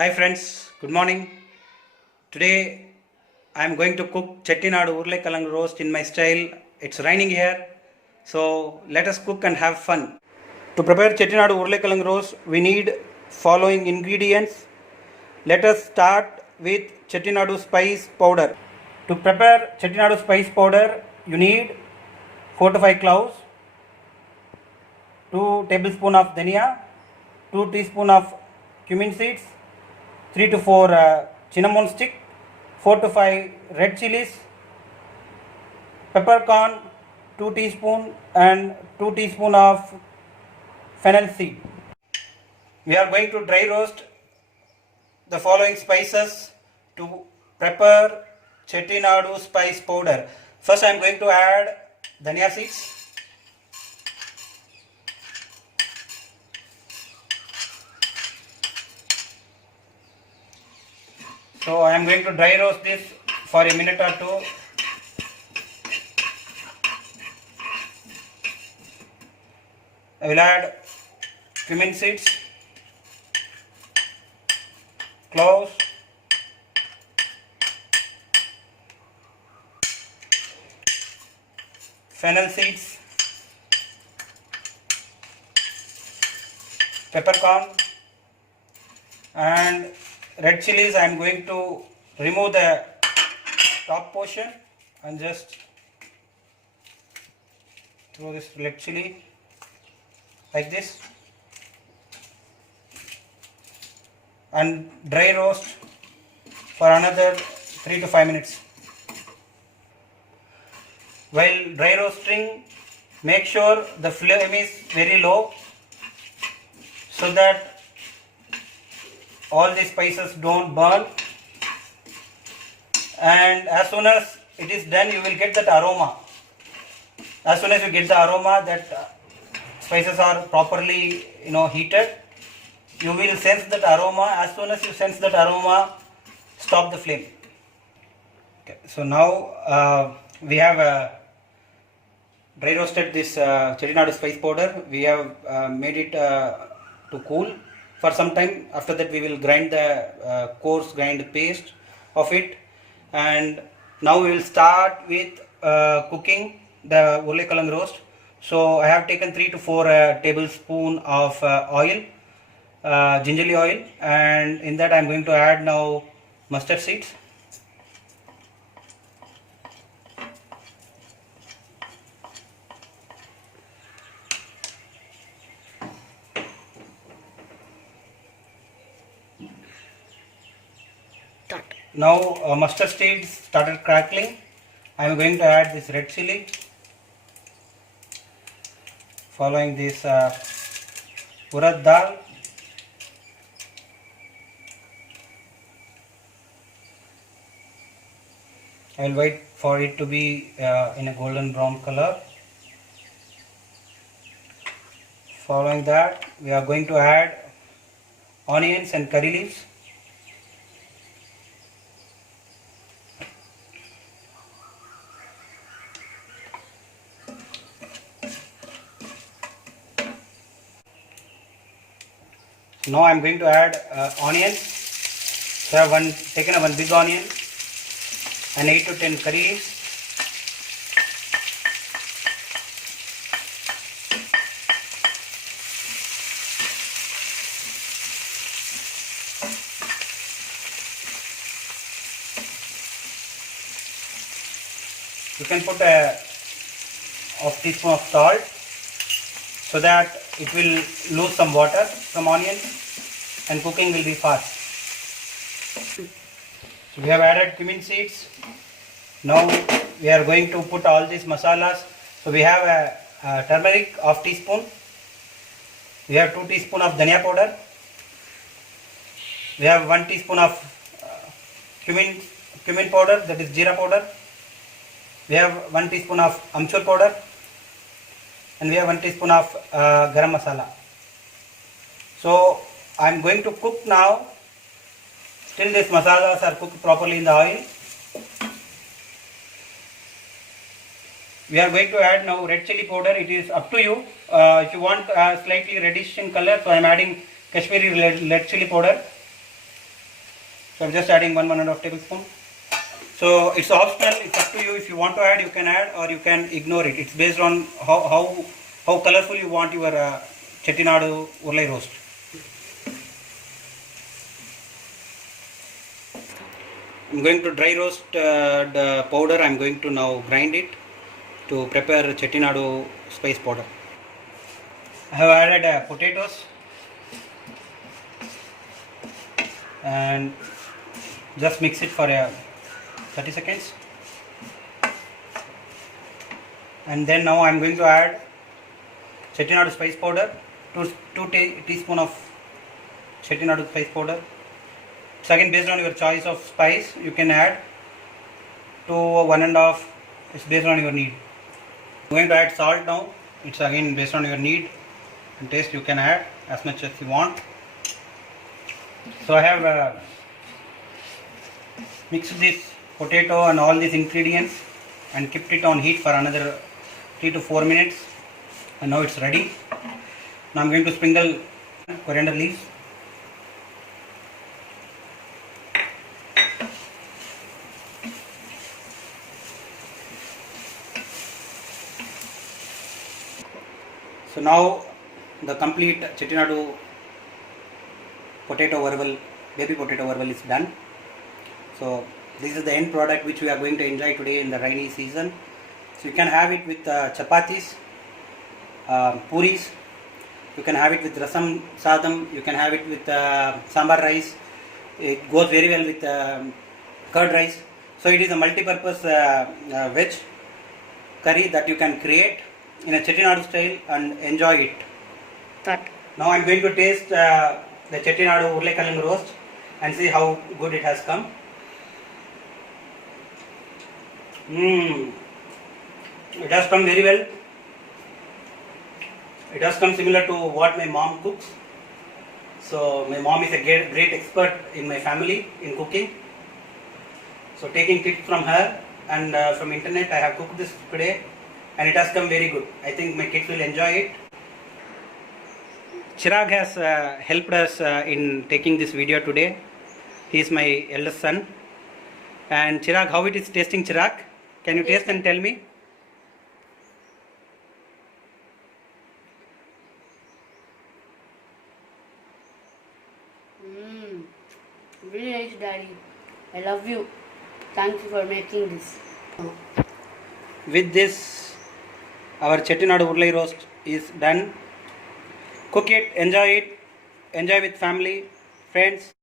Hi friends, good morning. Today I am going to cook Chettinadu Urlekalang roast in my style. It's raining here, so let us cook and have fun. To prepare Chettinadu Urlekalang roast, we need following ingredients. Let us start with Chettinadu spice powder. To prepare Chettinadu spice powder, you need 4 to 5 cloves, 2 tablespoons of dhania, 2 teaspoons of cumin seeds, 3 to 4 cinnamon stick, 4 to 5 red chilies, peppercorn 2 teaspoon and 2 teaspoon of fennel seed. We are going to dry roast the following spices to prepare Chettinadu spice powder. First I am going to add dhania seeds. So I am going to dry roast this for a minute or two. I will add cumin seeds, cloves, fennel seeds, peppercorn, and red chilies. I am going to remove the top portion and just throw this red chili like this and dry roast for another 3 to 5 minutes. While dry roasting, make sure the flame is very low so that all the spices don't burn, and as soon as it is done you will get that aroma. As soon as you get the aroma that spices are properly heated, you will sense that aroma. As soon as you sense that aroma, stop the flame. Okay, so now we have dry roasted this Chettinadu spice powder. We have made it to cool for some time. After that we will grind the coarse grind paste of it, and now we will start with cooking the Urlekalang roast. So I have taken 3 to 4 tablespoons of oil, gingerly oil, and in that I am going to add now mustard seeds. Now mustard seeds started crackling. I am going to add this red chili. Following this urad dal, I will wait for it to be in a golden brown color. Following that, we are going to add onions and curry leaves. Now I am going to add onions. So I have taken one big onion and 8 to 10 curry leaves. You can put a half teaspoon of salt so that it will lose some water from onions and cooking will be fast. So we have added cumin seeds. Now we are going to put all these masalas. So we have a turmeric half teaspoon. We have 2 teaspoons of dhania powder. We have 1 teaspoon of cumin powder, that is jeera powder. We have 1 teaspoon of amchur powder, and we have 1 teaspoon of garam masala. So I am going to cook now till these masalas are cooked properly in the oil. We are going to add now red chili powder. It is up to you. If you want slightly reddish in color, so I am adding Kashmiri red chili powder. So I'm just adding 1.5 tablespoon. So it's optional. It's up to you. If you want to add, you can add, or you can ignore it. It's based on how colorful you want your Chettinadu Urlai roast. I'm going to dry roast the powder. I'm going to now grind it to prepare Chettinadu spice powder. I have added potatoes and just mix it for 30 seconds. And then now I'm going to add Chettinadu spice powder, 2 teaspoon of Chettinadu spice powder. So again, based on your choice of spice, you can add 2 or 1.5. It's based on your need. I'm going to add salt now. It's again based on your need and taste. You can add as much as you want. So I have mixed this potato and all these ingredients and kept it on heat for another 3 to 4 minutes. And now it's ready. Now I'm going to sprinkle coriander leaves. So now the complete Chettinadu potato varval, baby potato varval is done. So this is the end product which we are going to enjoy today in the rainy season. So you can have it with chapatis, puris, you can have it with rasam sadam, you can have it with sambar rice. It goes very well with curd rice. So it is a multi-purpose veg curry that you can create in a Chettinadu style and enjoy it. Now I am going to taste the Chettinadu Urlai Kalangu roast and see how good it has come. It has come very well. It has come similar to what my mom cooks. So my mom is a great expert in my family in cooking. So taking tips from her and from internet, I have cooked this today and it has come very good. I think my kids will enjoy it. Chirag has helped us in taking this video today. He is my eldest son. And Chirag, how it is tasting, Chirag? Can you taste and tell me? Very nice, Daddy. I love you. Thank you for making this. With this, our Chettinadu Urlai roast is done. Cook it, enjoy with family, friends.